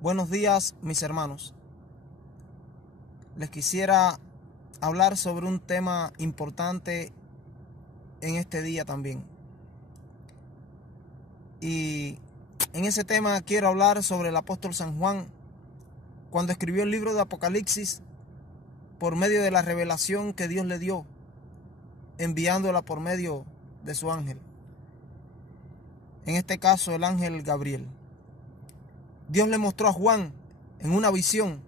Buenos días, mis hermanos. Les quisiera hablar sobre un tema importante en este día también. Y en ese tema quiero hablar sobre el apóstol San Juan, cuando escribió el libro de Apocalipsis por medio de la revelación que Dios le dio, enviándola por medio de su ángel. En este caso, el ángel Gabriel. Dios le mostró a Juan en una visión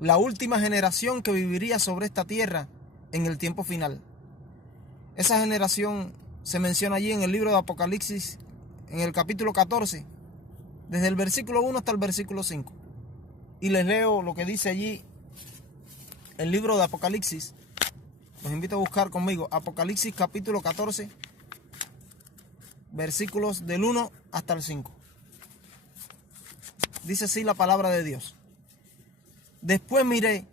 la última generación que viviría sobre esta tierra en el tiempo final. Esa generación se menciona allí en el libro de Apocalipsis, en el capítulo 14, desde el versículo 1 hasta el versículo 5. Y les leo lo que dice allí el libro de Apocalipsis. Los invito a buscar conmigo Apocalipsis capítulo 14, versículos del 1 hasta el 5. Dice así la palabra de Dios. Después miré,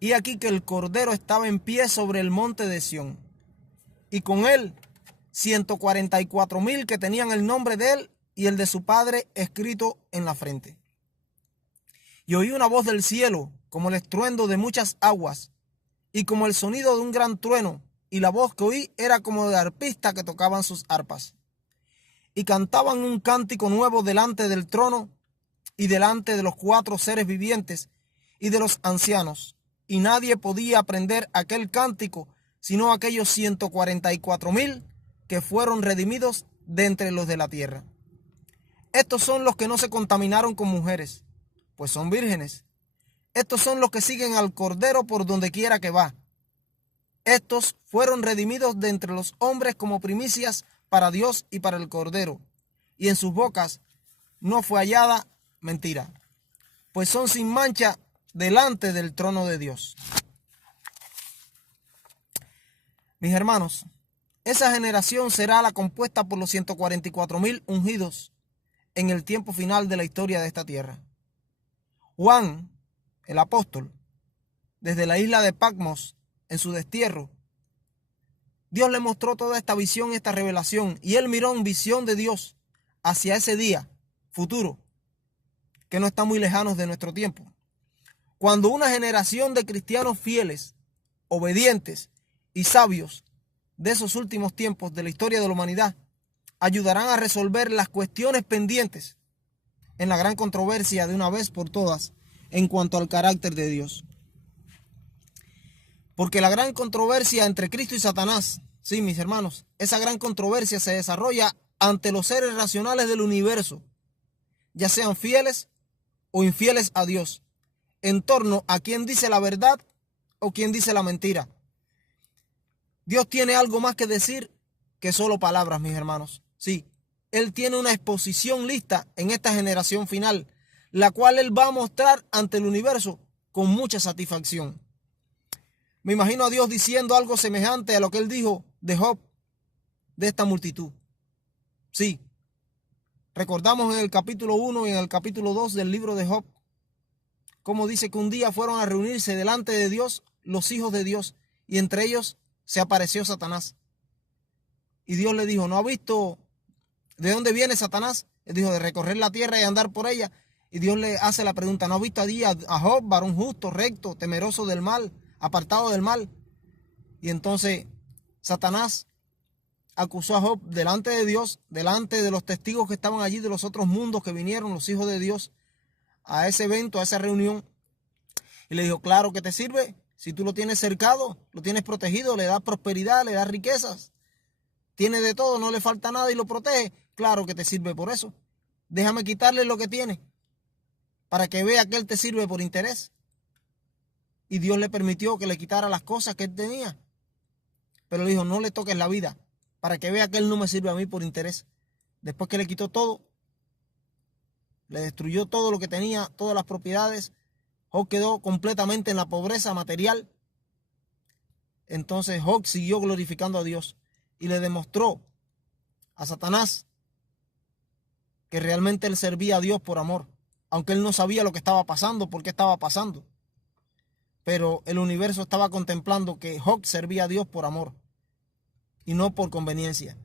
y aquí que el Cordero estaba en pie sobre el monte de Sión, y con él 144,000 que tenían el nombre de él y el de su padre escrito en la frente. Y oí una voz del cielo, como el estruendo de muchas aguas, y como el sonido de un gran trueno, y la voz que oí era como de arpistas que tocaban sus arpas. Y cantaban un cántico nuevo delante del trono, y delante de los 4 seres vivientes, y de los ancianos, y nadie podía aprender aquel cántico, sino aquellos 144,000 que fueron redimidos de entre los de la tierra. Estos son los que no se contaminaron con mujeres, pues son vírgenes. Estos son los que siguen al Cordero por donde quiera que va. Estos fueron redimidos de entre los hombres como primicias para Dios y para el Cordero, y en sus bocas no fue hallada mentira, pues son sin mancha delante del trono de Dios. Mis hermanos, esa generación será la compuesta por los 144,000 ungidos en el tiempo final de la historia de esta tierra. Juan, el apóstol, desde la isla de Patmos, en su destierro, Dios le mostró toda esta visión, esta revelación, y él miró en visión de Dios hacia ese día futuro, que no está muy lejano de nuestro tiempo, cuando una generación de cristianos fieles, obedientes y sabios de esos últimos tiempos de la historia de la humanidad ayudarán a resolver las cuestiones pendientes en la gran controversia de una vez por todas en cuanto al carácter de Dios. Porque la gran controversia entre Cristo y Satanás, sí, mis hermanos, esa gran controversia se desarrolla ante los seres racionales del universo, ya sean fieles o infieles a Dios, en torno a quién dice la verdad o quién dice la mentira. Dios tiene algo más que decir que solo palabras, mis hermanos. Sí, Él tiene una exposición lista en esta generación final, la cual Él va a mostrar ante el universo con mucha satisfacción. Me imagino a Dios diciendo algo semejante a lo que Él dijo de Job, de esta multitud. Sí, recordamos en el capítulo 1 y en el capítulo 2 del libro de Job, como dice que un día fueron a reunirse delante de Dios los hijos de Dios, y entre ellos se apareció Satanás. Y Dios le dijo, ¿no ha visto de dónde viene Satanás? Él dijo, de recorrer la tierra y andar por ella. Y Dios le hace la pregunta, ¿no ha visto a Job, varón justo, recto, temeroso del mal, apartado del mal? Y entonces Satanás acusó a Job delante de Dios, delante de los testigos que estaban allí de los otros mundos que vinieron, los hijos de Dios, a ese evento, a esa reunión. Y le dijo, claro que te sirve. Si tú lo tienes cercado, lo tienes protegido, le das prosperidad, le das riquezas, tiene de todo, no le falta nada y lo protege, claro que te sirve por eso. Déjame quitarle lo que tiene para que vea que él te sirve por interés. Y Dios le permitió que le quitara las cosas que él tenía. Pero le dijo, no le toques la vida para que vea que él no me sirve a mí por interés. Después que le quitó todo, le destruyó todo lo que tenía, todas las propiedades, Job quedó completamente en la pobreza material. Entonces Job siguió glorificando a Dios y le demostró a Satanás que realmente él servía a Dios por amor, aunque él no sabía lo que estaba pasando, por qué estaba pasando. Pero el universo estaba contemplando que Job servía a Dios por amor y no por conveniencia.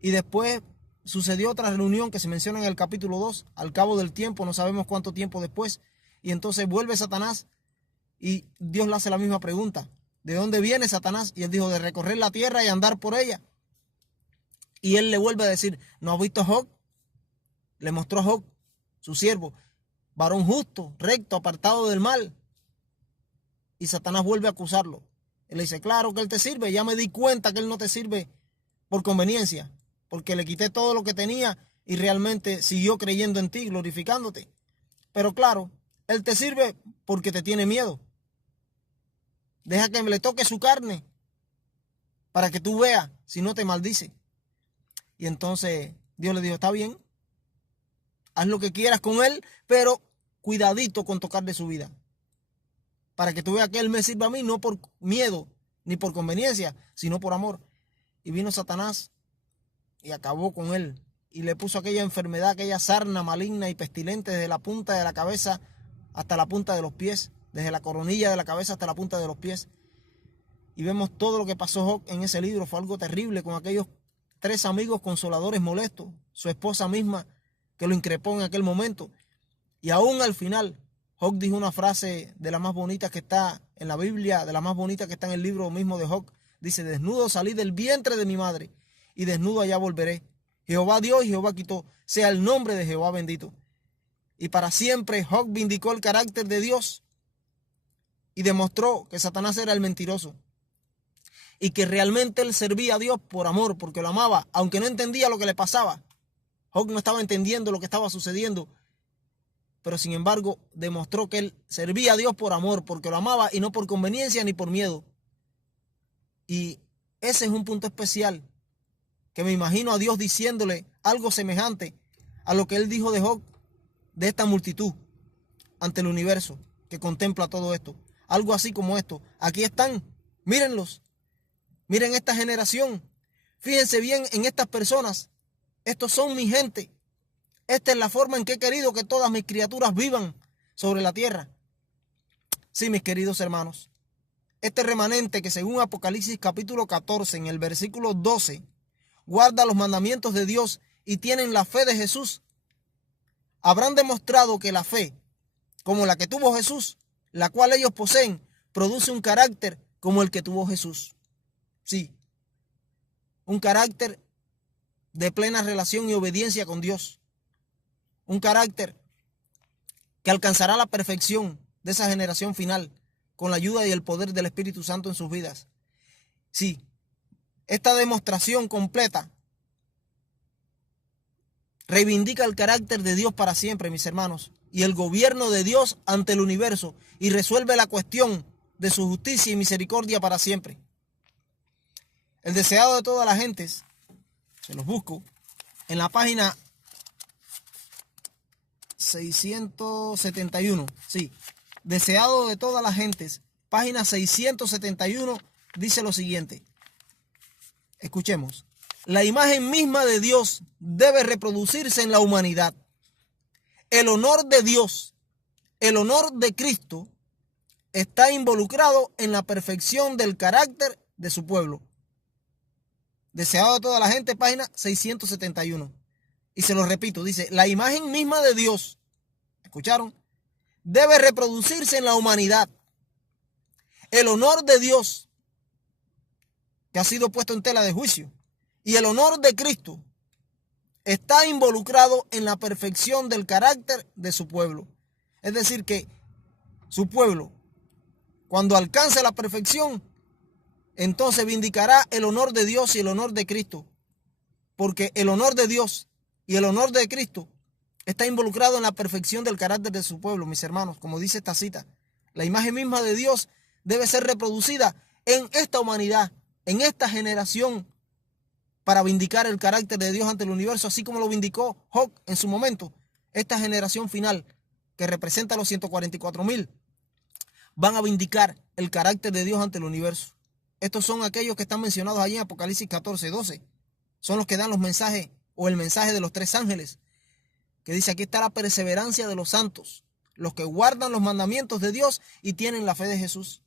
Y después sucedió otra reunión que se menciona en el capítulo 2, al cabo del tiempo, no sabemos cuánto tiempo después, y entonces vuelve Satanás y Dios le hace la misma pregunta. ¿De dónde viene Satanás? Y él dijo, de recorrer la tierra y andar por ella. Y él le vuelve a decir, ¿no has visto a Job? Le mostró a Job, su siervo, varón justo, recto, apartado del mal. Y Satanás vuelve a acusarlo. Él le dice, claro que él te sirve, ya me di cuenta que él no te sirve por conveniencia, porque le quité todo lo que tenía y realmente siguió creyendo en ti, glorificándote. Pero claro, él te sirve porque te tiene miedo. Deja que le toque su carne para que tú veas si no te maldice. Y entonces Dios le dijo, está bien, haz lo que quieras con él, pero cuidadito con tocar de su vida. Para que tú veas que él me sirve a mí, no por miedo ni por conveniencia, sino por amor. Y vino Satanás y acabó con él. Y le puso aquella enfermedad, aquella sarna maligna y pestilente desde la punta de la cabeza hasta la punta de los pies. Desde la coronilla de la cabeza hasta la punta de los pies. Y vemos todo lo que pasó Job en ese libro. Fue algo terrible con aquellos 3 amigos consoladores molestos. Su esposa misma que lo increpó en aquel momento. Y aún al final, Job dijo una frase de las más bonitas que está en la Biblia, de las más bonitas que está en el libro mismo de Job. Dice, desnudo salí del vientre de mi madre y desnudo allá volveré. Jehová dio y Jehová quitó. Sea el nombre de Jehová bendito. Y para siempre Job vindicó el carácter de Dios y demostró que Satanás era el mentiroso. Y que realmente él servía a Dios por amor, porque lo amaba, aunque no entendía lo que le pasaba. Job no estaba entendiendo lo que estaba sucediendo, pero sin embargo demostró que él servía a Dios por amor, porque lo amaba y no por conveniencia ni por miedo. Y ese es un punto especial, que me imagino a Dios diciéndole algo semejante a lo que él dijo de Job, de esta multitud, ante el universo, que contempla todo esto. Algo así como esto. Aquí están, mírenlos. Miren esta generación. Fíjense bien en estas personas. Estos son mi gente. Esta es la forma en que he querido que todas mis criaturas vivan sobre la tierra. Sí, mis queridos hermanos. Este remanente que según Apocalipsis capítulo 14 en el versículo 12 guarda los mandamientos de Dios y tienen la fe de Jesús, habrán demostrado que la fe, como la que tuvo Jesús, la cual ellos poseen, produce un carácter como el que tuvo Jesús. Sí, un carácter de plena relación y obediencia con Dios. Un carácter que alcanzará la perfección de esa generación final con la ayuda y el poder del Espíritu Santo en sus vidas. Sí, esta demostración completa reivindica el carácter de Dios para siempre, mis hermanos, y el gobierno de Dios ante el universo, y resuelve la cuestión de su justicia y misericordia para siempre. El deseado de todas las gentes, se los busco, en la página 671, sí, deseado de todas las gentes, página 671, dice lo siguiente. Escuchemos. La imagen misma de Dios debe reproducirse en la humanidad. El honor de Dios, el honor de Cristo, está involucrado en la perfección del carácter de su pueblo. Deseado de toda la gente, página 671. Y se lo repito, dice, la imagen misma de Dios, ¿escucharon? Debe reproducirse en la humanidad. El honor de Dios, que ha sido puesto en tela de juicio, y el honor de Cristo está involucrado en la perfección del carácter de su pueblo. Es decir, que su pueblo, cuando alcance la perfección, entonces vindicará el honor de Dios y el honor de Cristo. Porque el honor de Dios y el honor de Cristo está involucrado en la perfección del carácter de su pueblo, mis hermanos. Como dice esta cita, la imagen misma de Dios debe ser reproducida en esta humanidad, en esta generación, para vindicar el carácter de Dios ante el universo, así como lo vindicó Job en su momento. Esta generación final, que representa a los 144,000, van a vindicar el carácter de Dios ante el universo. Estos son aquellos que están mencionados allí en Apocalipsis 14:12. Son los que dan los mensajes o el mensaje de los 3 ángeles, que dice: aquí está la perseverancia de los santos, los que guardan los mandamientos de Dios y tienen la fe de Jesús.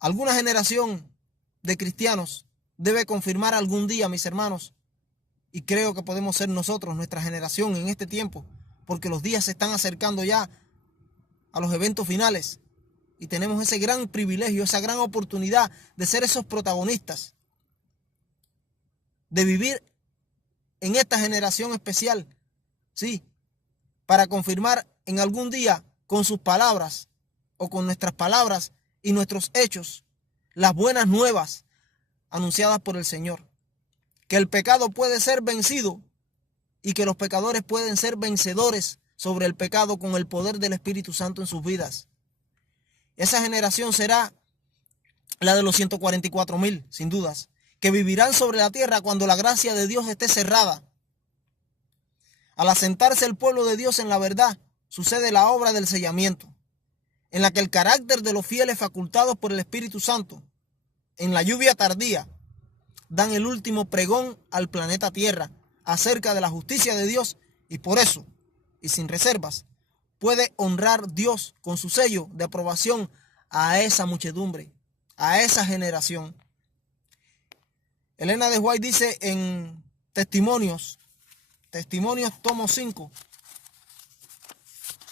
Alguna generación de cristianos debe confirmar algún día, mis hermanos, Y creo que podemos ser nosotros, nuestra generación en este tiempo, porque los días se están acercando ya a los eventos finales y tenemos ese gran privilegio, esa gran oportunidad de ser esos protagonistas, de vivir en esta generación especial, sí, para confirmar en algún día con sus palabras o con nuestras palabras y nuestros hechos las buenas nuevas anunciadas por el Señor, que el pecado puede ser vencido y que los pecadores pueden ser vencedores sobre el pecado con el poder del Espíritu Santo en sus vidas. Esa generación será la de los 144,000, sin dudas, que vivirán sobre la tierra cuando la gracia de Dios esté cerrada. Al asentarse el pueblo de Dios en la verdad, sucede la obra del sellamiento, en la que el carácter de los fieles facultados por el Espíritu Santo, en la lluvia tardía, dan el último pregón al planeta Tierra acerca de la justicia de Dios, y por eso, y sin reservas, puede honrar Dios con su sello de aprobación a esa muchedumbre, a esa generación. Elena de White dice en Testimonios tomo 5,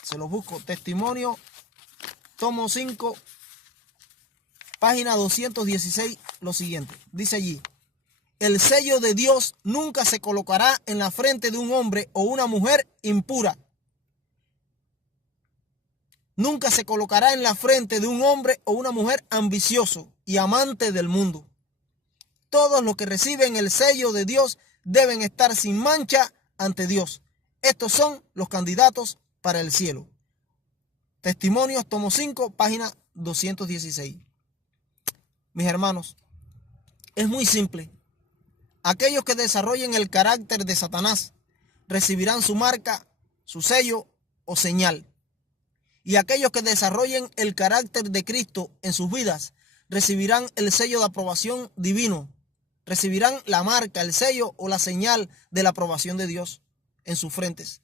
se los busco, Testimonio tomo 5, página 216, lo siguiente, dice allí: el sello de Dios nunca se colocará en la frente de un hombre o una mujer impura. Nunca se colocará en la frente de un hombre o una mujer ambicioso y amante del mundo. Todos los que reciben el sello de Dios deben estar sin mancha ante Dios. Estos son los candidatos para el cielo. Testimonios, tomo 5, página 216. Mis hermanos, es muy simple. Aquellos que desarrollen el carácter de Satanás recibirán su marca, su sello o señal. Y aquellos que desarrollen el carácter de Cristo en sus vidas recibirán el sello de aprobación divino. Recibirán la marca, el sello o la señal de la aprobación de Dios en sus frentes.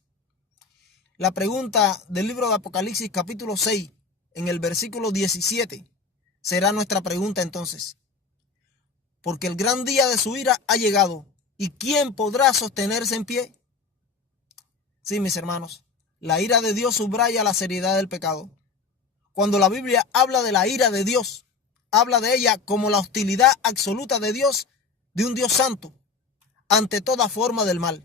La pregunta del libro de Apocalipsis capítulo 6 en el versículo 17 será nuestra pregunta entonces. Porque el gran día de su ira ha llegado, ¿y quién podrá sostenerse en pie? Sí, mis hermanos, la ira de Dios subraya la seriedad del pecado. Cuando la Biblia habla de la ira de Dios, habla de ella como la hostilidad absoluta de Dios, de un Dios santo, ante toda forma del mal.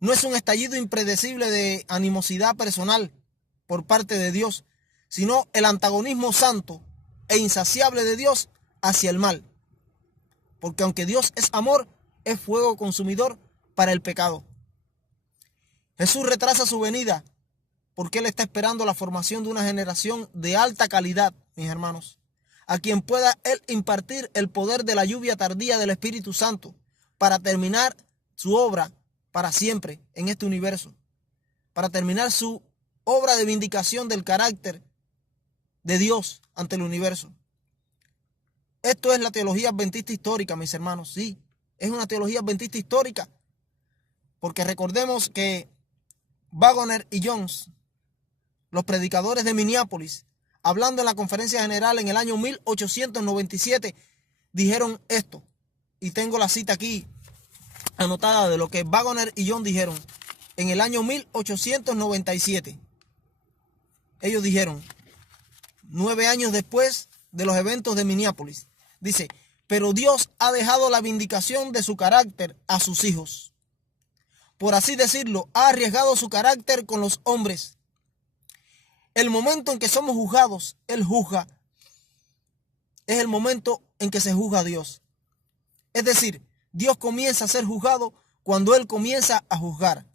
No es un estallido impredecible de animosidad personal por parte de Dios, sino el antagonismo santo e insaciable de Dios hacia el mal. Porque aunque Dios es amor, es fuego consumidor para el pecado. Jesús retrasa su venida porque Él está esperando la formación de una generación de alta calidad, mis hermanos, a quien pueda Él impartir el poder de la lluvia tardía del Espíritu Santo para terminar su obra para siempre en este universo, para terminar su obra de vindicación del carácter de Dios ante el universo. Esto es la teología adventista histórica, mis hermanos, sí, es una teología adventista histórica, porque recordemos que Waggoner y Jones, los predicadores de Minneapolis, hablando en la conferencia general en el año 1897, dijeron esto, y tengo la cita aquí anotada de lo que Waggoner y Jones dijeron en el año 1897. Ellos dijeron, 9 años después de los eventos de Minneapolis, dice, pero Dios ha dejado la vindicación de su carácter a sus hijos. Por así decirlo, ha arriesgado su carácter con los hombres. El momento en que somos juzgados, Él juzga. Es el momento en que se juzga a Dios. Es decir, Dios comienza a ser juzgado cuando Él comienza a juzgar.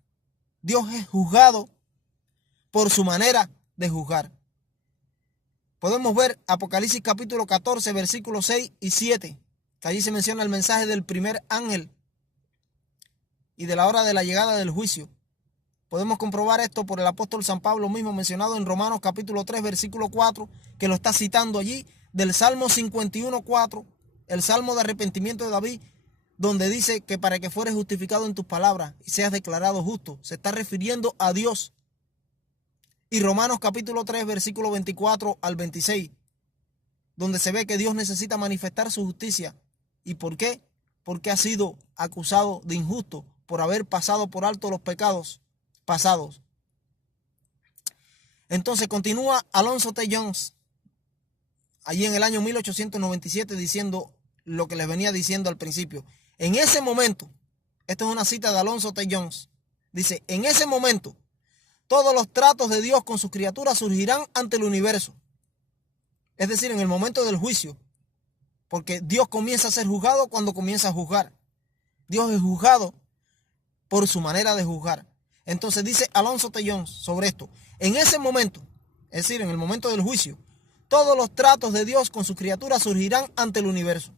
Dios es juzgado por su manera de juzgar. Podemos ver Apocalipsis capítulo 14, versículos 6 y 7, que allí se menciona el mensaje del primer ángel y de la hora de la llegada del juicio. Podemos comprobar esto por el apóstol San Pablo mismo, mencionado en Romanos capítulo 3, versículo 4, que lo está citando allí, del Salmo 51, 4, el Salmo de arrepentimiento de David, donde dice que para que fueres justificado en tus palabras y seas declarado justo. Se está refiriendo a Dios. Y Romanos capítulo 3, versículo 24 al 26, donde se ve que Dios necesita manifestar su justicia. ¿Y por qué? porque ha sido acusado de injusto por haber pasado por alto los pecados pasados. Entonces continúa Alonzo T. Jones allí en el año 1897 diciendo lo que les venía diciendo al principio. En ese momento, esta es una cita de Alonzo T. Jones, dice, en ese momento, todos los tratos de Dios con sus criaturas surgirán ante el universo. Es decir, en el momento del juicio, porque Dios comienza a ser juzgado cuando comienza a juzgar. Dios es juzgado por su manera de juzgar. Entonces dice Alonzo T. Jones sobre esto. En ese momento, es decir, en el momento del juicio, todos los tratos de Dios con sus criaturas surgirán ante el universo.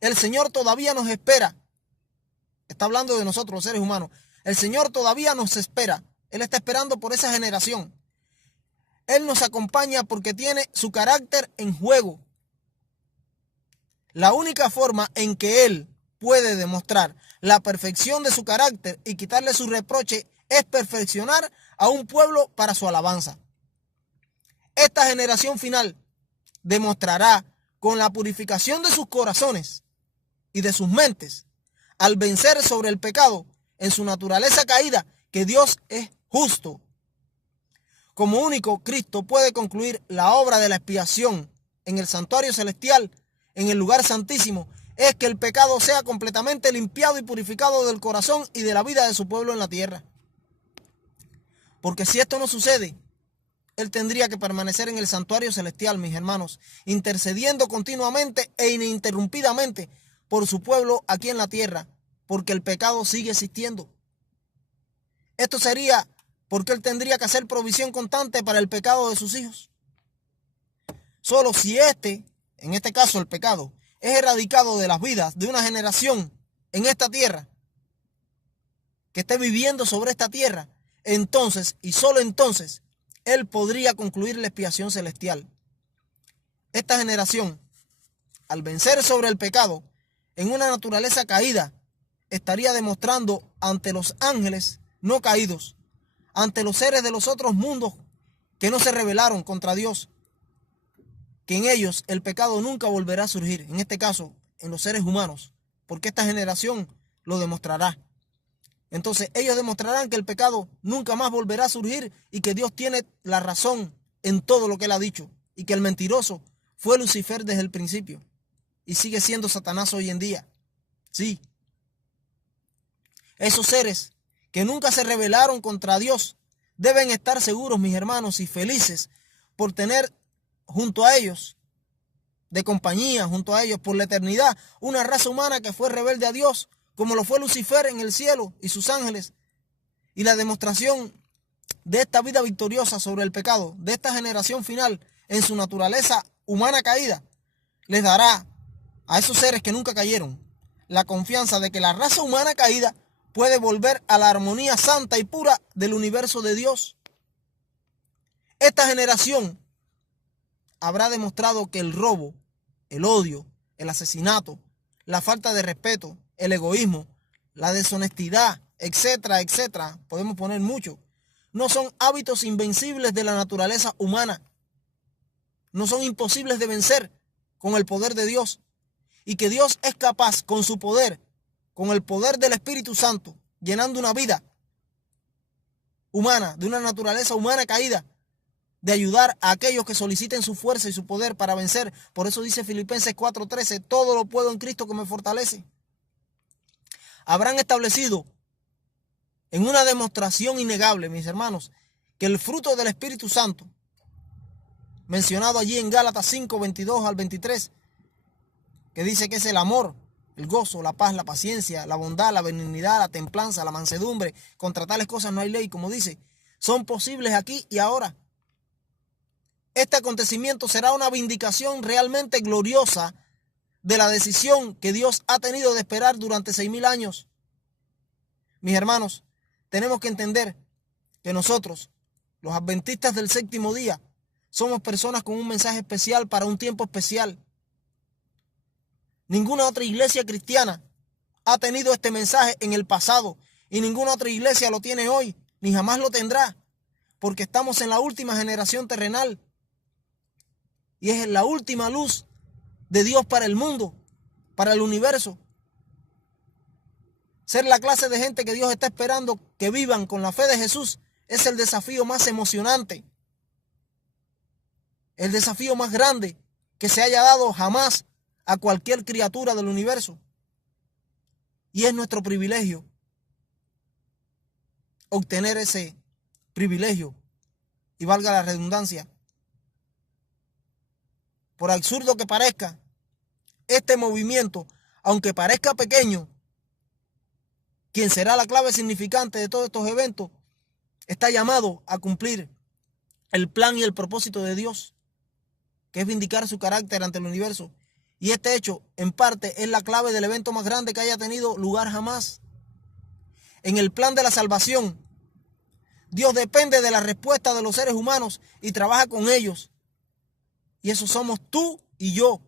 El Señor todavía nos espera. Está hablando de nosotros, los seres humanos. El Señor todavía nos espera. Él está esperando por esa generación. Él nos acompaña porque tiene su carácter en juego. La única forma en que Él puede demostrar la perfección de su carácter y quitarle su reproche es perfeccionar a un pueblo para su alabanza. Esta generación final demostrará con la purificación de sus corazones y de sus mentes, al vencer sobre el pecado en su naturaleza caída, que Dios es justo. Como único, Cristo puede concluir la obra de la expiación en el santuario celestial, en el lugar santísimo, es que el pecado sea completamente limpiado y purificado del corazón y de la vida de su pueblo en la tierra. Porque si esto no sucede, Él tendría que permanecer en el santuario celestial, mis hermanos, intercediendo continuamente e ininterrumpidamente por su pueblo aquí en la tierra, porque el pecado sigue existiendo. Esto sería porque Él tendría que hacer provisión constante para el pecado de sus hijos. Solo si en este caso el pecado, es erradicado de las vidas de una generación en esta tierra, que esté viviendo sobre esta tierra, entonces y solo entonces Él podría concluir la expiación celestial. Esta generación, al vencer sobre el pecado en una naturaleza caída, estaría demostrando ante los ángeles no caídos, ante los seres de los otros mundos que no se rebelaron contra Dios, que en ellos el pecado nunca volverá a surgir, en este caso en los seres humanos, porque esta generación lo demostrará. Entonces ellos demostrarán que el pecado nunca más volverá a surgir y que Dios tiene la razón en todo lo que Él ha dicho y que el mentiroso fue Lucifer desde el principio y sigue siendo Satanás hoy en día. Sí. Esos seres que nunca se rebelaron contra Dios deben estar seguros, mis hermanos, y felices por tener junto a ellos, de compañía junto a ellos por la eternidad, una raza humana que fue rebelde a Dios, como lo fue Lucifer en el cielo y sus ángeles. Y la demostración de esta vida victoriosa sobre el pecado, de esta generación final en su naturaleza humana caída, les dará a esos seres que nunca cayeron la confianza de que la raza humana caída puede volver a la armonía santa y pura del universo de Dios. Esta generación habrá demostrado que el robo, el odio, el asesinato, la falta de respeto, el egoísmo, la deshonestidad, etcétera, etcétera, podemos poner mucho, no son hábitos invencibles de la naturaleza humana. No son imposibles de vencer con el poder de Dios. Y que Dios es capaz con su poder, con el poder del Espíritu Santo, llenando una vida humana, de una naturaleza humana caída, de ayudar a aquellos que soliciten su fuerza y su poder para vencer. Por eso dice Filipenses 4:13, todo lo puedo en Cristo que me fortalece. Habrán establecido en una demostración innegable, mis hermanos, que el fruto del Espíritu Santo, mencionado allí en Gálatas 5:22 al 23, que dice que es el amor, el gozo, la paz, la paciencia, la bondad, la benignidad, la templanza, la mansedumbre, contra tales cosas no hay ley, como dice, son posibles aquí y ahora. Este acontecimiento será una vindicación realmente gloriosa de la decisión que Dios ha tenido de esperar durante 6,000 años. Mis hermanos, tenemos que entender que nosotros, los adventistas del séptimo día, somos personas con un mensaje especial para un tiempo especial. Ninguna otra iglesia cristiana ha tenido este mensaje en el pasado y ninguna otra iglesia lo tiene hoy, ni jamás lo tendrá, porque estamos en la última generación terrenal y es la última luz de Dios para el mundo, para el universo. Ser la clase de gente que Dios está esperando que vivan con la fe de Jesús es el desafío más emocionante, el desafío más grande que se haya dado jamás a cualquier criatura del universo. Y es nuestro privilegio obtener ese privilegio, y valga la redundancia. Por absurdo que parezca, este movimiento, aunque parezca pequeño, quien será la clave significante de todos estos eventos, está llamado a cumplir el plan y el propósito de Dios, que es vindicar su carácter ante el universo. Y este hecho, en parte, es la clave del evento más grande que haya tenido lugar jamás. En el plan de la salvación, Dios depende de la respuesta de los seres humanos y trabaja con ellos. Y eso somos tú y yo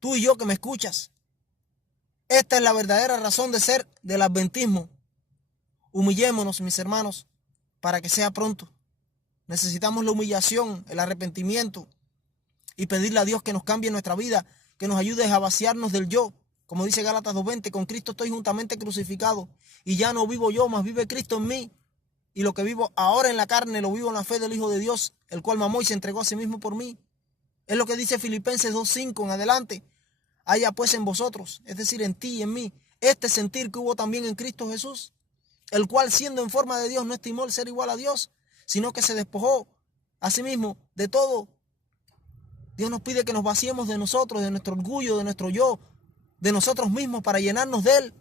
que me escuchas. Esta es la verdadera razón de ser del adventismo. Humillémonos, mis hermanos, para que sea pronto. Necesitamos la humillación, el arrepentimiento y pedirle a Dios que nos cambie nuestra vida, que nos ayude a vaciarnos del yo. Como dice Gálatas 2:20, con Cristo estoy juntamente crucificado y ya no vivo yo, mas vive Cristo en mí. Y lo que vivo ahora en la carne lo vivo en la fe del Hijo de Dios, el cual me amó y se entregó a sí mismo por mí. Es lo que dice Filipenses 2:5 en adelante. Haya pues en vosotros, es decir, en ti y en mí, este sentir que hubo también en Cristo Jesús, el cual siendo en forma de Dios no estimó el ser igual a Dios, sino que se despojó a sí mismo de todo. Dios nos pide que nos vaciemos de nosotros, de nuestro orgullo, de nuestro yo, de nosotros mismos para llenarnos de Él.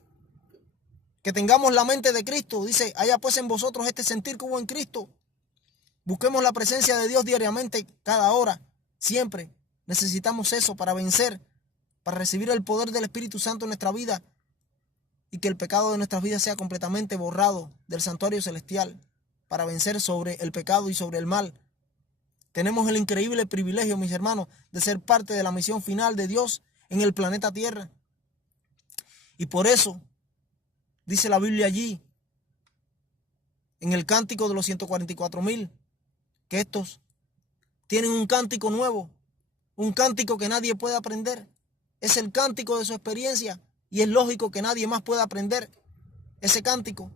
Que tengamos la mente de Cristo. Dice, haya pues en vosotros este sentir que hubo en Cristo. Busquemos la presencia de Dios diariamente, cada hora, siempre. Necesitamos eso para vencer, para recibir el poder del Espíritu Santo en nuestra vida y que el pecado de nuestras vidas sea completamente borrado del santuario celestial, para vencer sobre el pecado y sobre el mal. Tenemos el increíble privilegio, mis hermanos, de ser parte de la misión final de Dios en el planeta Tierra. Y por eso, dice la Biblia allí, en el cántico de los 144,000, que estos tienen un cántico nuevo, un cántico que nadie puede aprender. Es el cántico de su experiencia y es lógico que nadie más pueda aprender ese cántico,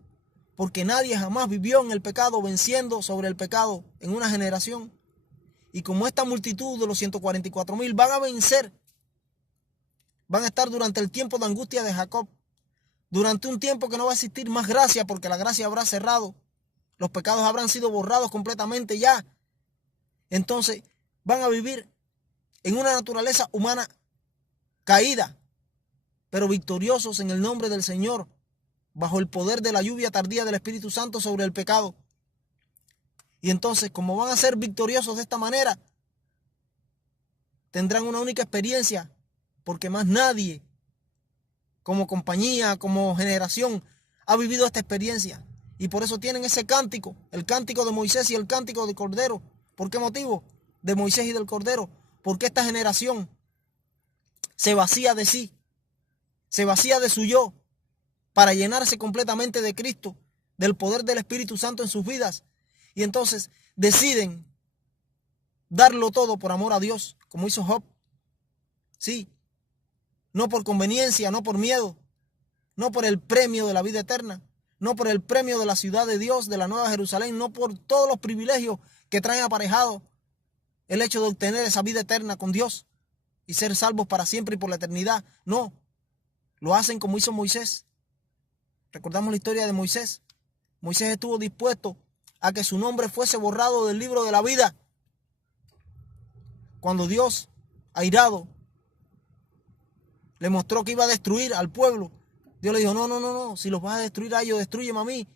porque nadie jamás vivió en el pecado venciendo sobre el pecado en una generación. Y como esta multitud de los 144,000 van a vencer, van a estar durante el tiempo de angustia de Jacob, durante un tiempo que no va a existir más gracia porque la gracia habrá cerrado, los pecados habrán sido borrados completamente ya. Entonces van a vivir en una naturaleza humana caída, pero victoriosos en el nombre del Señor, bajo el poder de la lluvia tardía del Espíritu Santo sobre el pecado. Y entonces, como van a ser victoriosos de esta manera, tendrán una única experiencia, porque más nadie, como compañía, como generación, ha vivido esta experiencia. Y por eso tienen ese cántico, el cántico de Moisés y el cántico del Cordero. ¿Por qué motivo? De Moisés y del Cordero. Porque esta generación se vacía de sí, se vacía de su yo, para llenarse completamente de Cristo, del poder del Espíritu Santo en sus vidas. Y entonces deciden darlo todo por amor a Dios, como hizo Job. Sí, no por conveniencia, no por miedo, no por el premio de la vida eterna, no por el premio de la ciudad de Dios, de la Nueva Jerusalén, no por todos los privilegios que traen aparejado el hecho de obtener esa vida eterna con Dios y ser salvos para siempre y por la eternidad. No, lo hacen como hizo Moisés. Recordamos la historia de Moisés. Moisés estuvo dispuesto a que su nombre fuese borrado del libro de la vida. Cuando Dios, airado, le mostró que iba a destruir al pueblo, Dios le dijo, no, si los vas a destruir a ellos, destrúyeme a mí.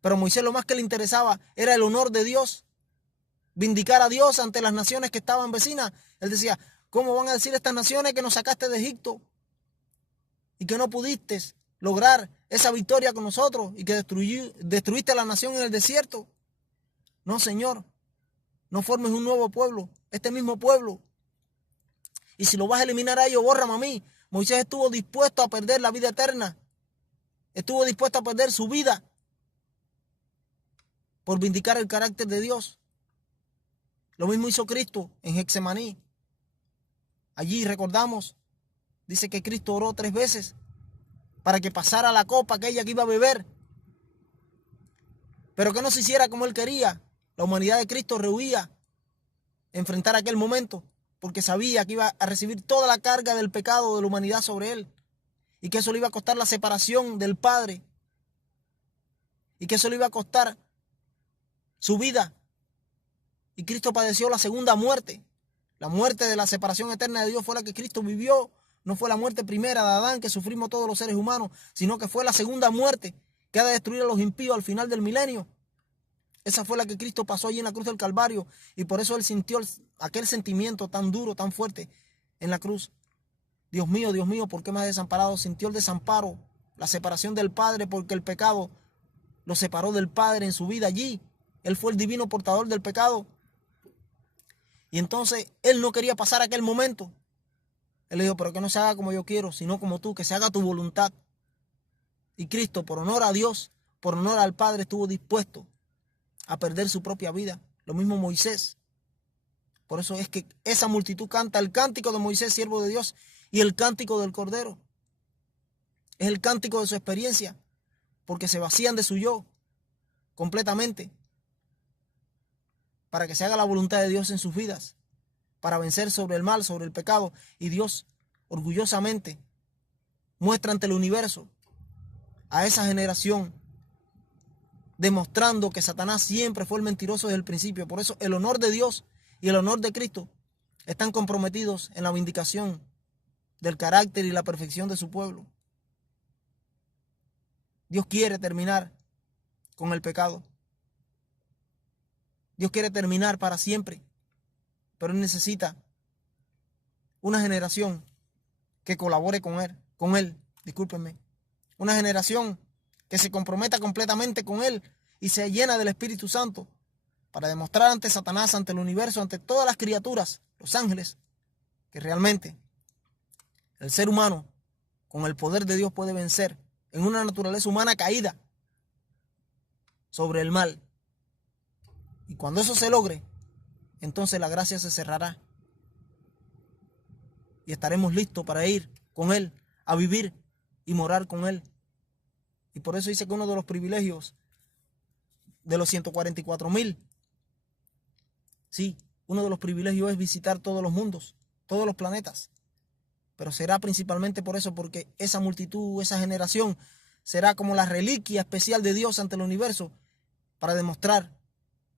Pero a Moisés lo más que le interesaba era el honor de Dios, vindicar a Dios ante las naciones que estaban vecinas. Él decía, ¿cómo van a decir estas naciones que nos sacaste de Egipto y que no pudiste lograr esa victoria con nosotros y que destruiste a la nación en el desierto? No, Señor, no formes un nuevo pueblo, este mismo pueblo. Y si lo vas a eliminar a ellos, bórrame a mí. Moisés estuvo dispuesto a perder la vida eterna. Estuvo dispuesto a perder su vida por vindicar el carácter de Dios. Lo mismo hizo Cristo en Getsemaní. Allí recordamos, dice que Cristo oró 3 veces para que pasara la copa aquella que iba a beber, pero que no se hiciera como él quería. La humanidad de Cristo rehuía a enfrentar aquel momento, porque sabía que iba a recibir toda la carga del pecado de la humanidad sobre él, y que eso le iba a costar la separación del Padre, y que eso le iba a costar su vida. Y Cristo padeció la segunda muerte. La muerte de la separación eterna de Dios fue la que Cristo vivió. No fue la muerte primera de Adán que sufrimos todos los seres humanos, sino que fue la segunda muerte que ha de destruir a los impíos al final del milenio. Esa fue la que Cristo pasó allí en la cruz del Calvario, y por eso él sintió aquel sentimiento tan duro, tan fuerte en la cruz. Dios mío, ¿por qué me has desamparado? Sintió el desamparo, la separación del Padre, porque el pecado lo separó del Padre en su vida allí. Él fue el divino portador del pecado. Y entonces él no quería pasar aquel momento. Él le dijo, pero que no se haga como yo quiero, sino como tú, que se haga tu voluntad. Y Cristo, por honor a Dios, por honor al Padre, estuvo dispuesto a perder su propia vida. Lo mismo Moisés. Por eso es que esa multitud canta el cántico de Moisés, siervo de Dios, y el cántico del Cordero. Es el cántico de su experiencia, porque se vacían de su yo completamente, para que se haga la voluntad de Dios en sus vidas, para vencer sobre el mal, sobre el pecado. Y Dios orgullosamente muestra ante el universo a esa generación, demostrando que Satanás siempre fue el mentiroso desde el principio. Por eso el honor de Dios y el honor de Cristo están comprometidos en la vindicación del carácter y la perfección de su pueblo. Dios quiere terminar con el pecado. Dios quiere terminar para siempre, pero Él necesita una generación que colabore con Él, discúlpenme. Una generación que se comprometa completamente con Él y se llena del Espíritu Santo para demostrar ante Satanás, ante el universo, ante todas las criaturas, los ángeles, que realmente el ser humano con el poder de Dios puede vencer en una naturaleza humana caída sobre el mal. Y cuando eso se logre, entonces la gracia se cerrará y estaremos listos para ir con Él, a vivir y morar con Él. Y por eso dice que uno de los privilegios de los 144,000, sí, uno de los privilegios es visitar todos los mundos, todos los planetas. Pero será principalmente por eso, porque esa multitud, esa generación, será como la reliquia especial de Dios ante el universo, para demostrar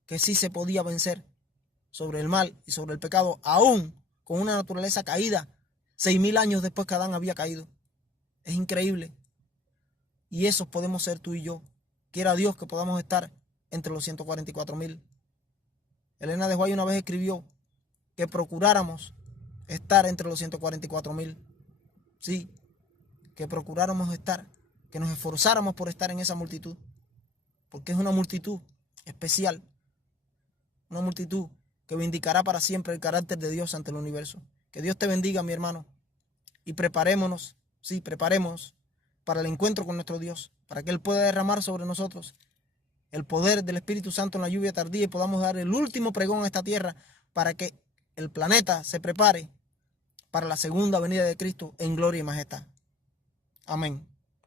que sí se podía vencer sobre el mal y sobre el pecado, aún con una naturaleza caída, 6,000 años después que Adán había caído. Es increíble. Y esos podemos ser tú y yo. Quiera Dios que podamos estar entre los 144,000. Elena de White una vez escribió que procuráramos estar entre los 144,000. Sí, que procuráramos estar, que nos esforzáramos por estar en esa multitud, porque es una multitud especial, una multitud que vindicará para siempre el carácter de Dios ante el universo. Que Dios te bendiga, mi hermano, y preparémonos, sí, preparémonos para el encuentro con nuestro Dios, para que Él pueda derramar sobre nosotros el poder del Espíritu Santo en la lluvia tardía y podamos dar el último pregón a esta tierra, para que el planeta se prepare para la segunda venida de Cristo en gloria y majestad. Amén.